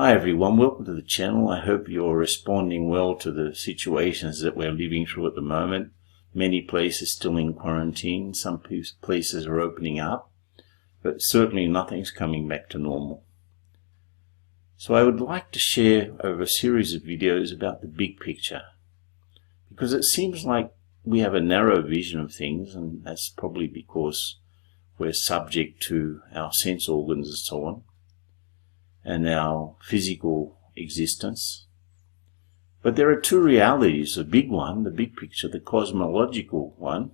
Hi everyone, welcome to the channel. I hope you're responding well to the situations that we're living through at the moment. Many places still in quarantine, some places are opening up, but certainly nothing's coming back to normal. So I would like to share over a series of videos about the big picture, because it seems like we have a narrow vision of things, and that's probably because we're subject to our sense organs and so on, and our physical existence. But there are two realities, the big one, the big picture, the cosmological one,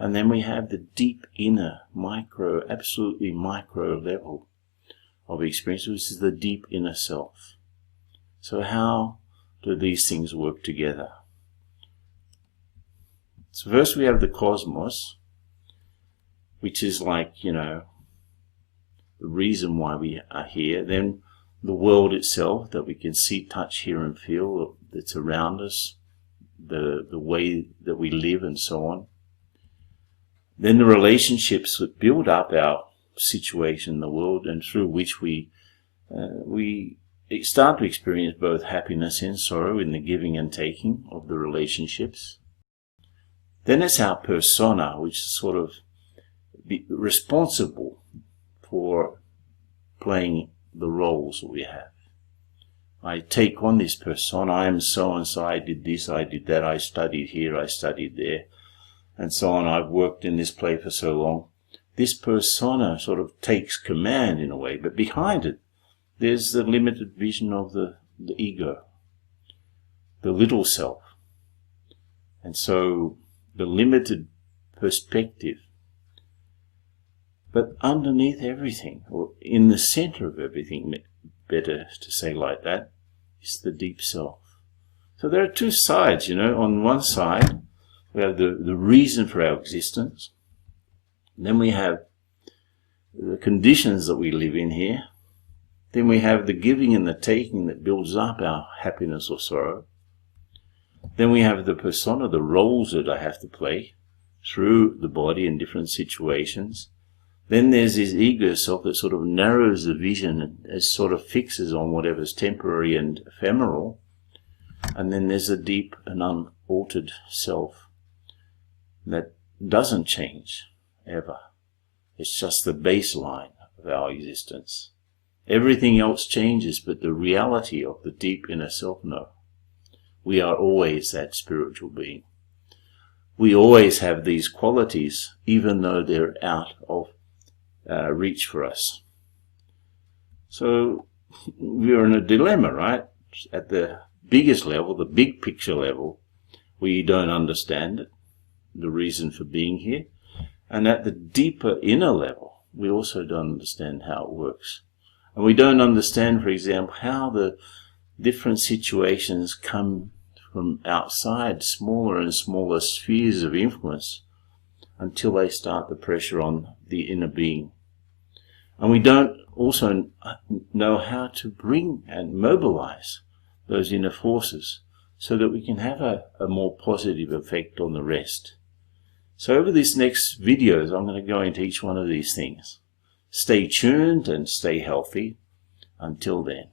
and then we have the deep inner micro, absolutely micro level of experience, which is the deep inner self. So how do these things work together? So first we have the cosmos, which is like, the reason why we are here. Then the world itself that we can see, touch, hear and feel, that's around us, the way that we live and so on. Then the relationships that build up our situation in the world, and through which we start to experience both happiness and sorrow in the giving and taking of the relationships. Then it's our persona, which is sort of responsible for playing the roles that we have. I take on this persona. I am so and so, I did this, I did that, I studied here, I studied there, and so on. I've worked in this play for so long. This persona sort of takes command in a way, but behind it there's the limited vision of the ego, the little self. And so the limited perspective. But underneath everything, or in the center of everything, better to say like that, is the deep self. So there are two sides, On one side, we have the reason for our existence. Then we have the conditions that we live in here. Then we have the giving and the taking that builds up our happiness or sorrow. Then we have the persona, the roles that I have to play through the body in different situations. Then there's this ego self that sort of narrows the vision and sort of fixes on whatever's temporary and ephemeral. And then there's a deep and unaltered self that doesn't change ever. It's just the baseline of our existence. Everything else changes, but the reality of the deep inner self, no. We are always that spiritual being. We always have these qualities, even though they're out of reach for us. So we're in a dilemma, right? At the biggest level, the big picture level, we don't understand it, the reason for being here. And at the deeper inner level, we also don't understand how it works. And we don't understand, for example, how the different situations come from outside, smaller and smaller spheres of influence, until they start the pressure on the inner being. And we don't also know how to bring and mobilize those inner forces so that we can have a more positive effect on the rest. So over these next videos, I'm going to go into each one of these things. Stay tuned and stay healthy. Until then.